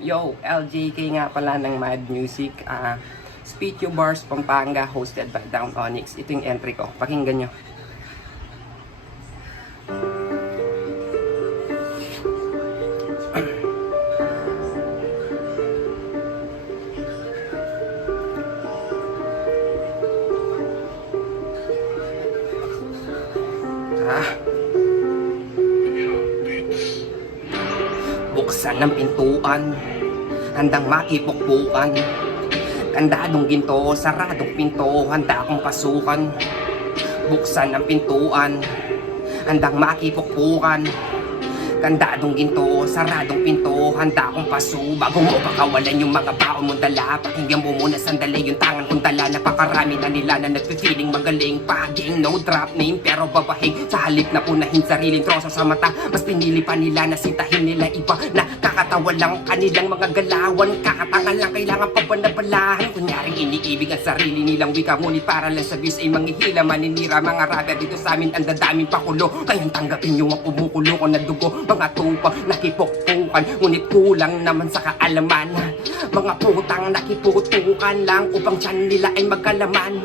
Yo, LJK nga pala ng Mad Music. Speed You Bars, Pampanga, hosted by Down Onyx. Ito yung entry ko. Pakinggan nyo. Buksan ng pintuan, handang makipukpukan. Kandadong ginto, saradong pinto, handa akong pasukan. Buksan ng pintuan, handang makipukpukan. Kandadong ginto, saradong pinto, handa akong paso. Bago mo pakawalan yung mga baon mong dala, pakinggan mo muna sandali yung tangan kong dala. Napakarami na nila na nagpipiling magaling. Paging no drop name pero babahing. Sa halip na punahin sariling troso sa mata, mas pinili pa nila na sitahin nila iba. Nakakatawa lang kanilang mga galawan, kakatangal lang kailangan pa ba nabalahan. Kunyaring iniibig ang sarili nilang wika, ngunit para lang sa views ay manghihila, maninira. Mga raga dito sa amin ang dadaming pakulo, kayang tanggapin yung ang kumukulo ko na dugo. Mga tupa, nakipukpukan, ngunit kulang naman sa kaalaman. Mga putang nakiputukan lang upang tiyan nila ay magkalaman.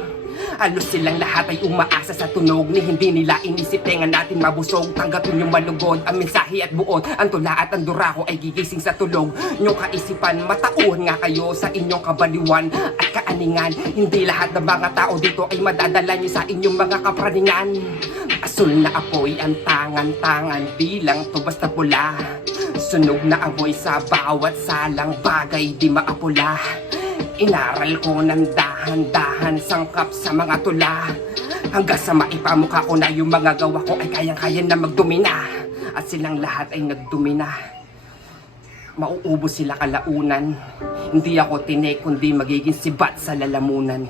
Halos silang lahat ay umaasa sa tunog ni hindi nila inisip tenga natin mabusog. Tanggapin yung malugod, ang mensahe at buod. Ang tula at ang durako ay gigising sa tulog. Nyong kaisipan, matauhan nga kayo sa inyong kabaliwan at kaaningan. Hindi lahat ng mga tao dito ay madadala nyo sa inyong mga kapraningan. Asul na apoy ang tangan-tangan, bilang to basta pula. Sunog na amoy sa bawat salang bagay, di maapula. Inaral ko ng dahan-dahan, sangkap sa mga tula. Hanggang sa maipamukha ko na yung mga gawa ko ay kayang-kaya na magdumina. At silang lahat ay nagdumina. Mauubos sila kalaunan. Hindi ako tinik kundi magiging sibat sa lalamunan.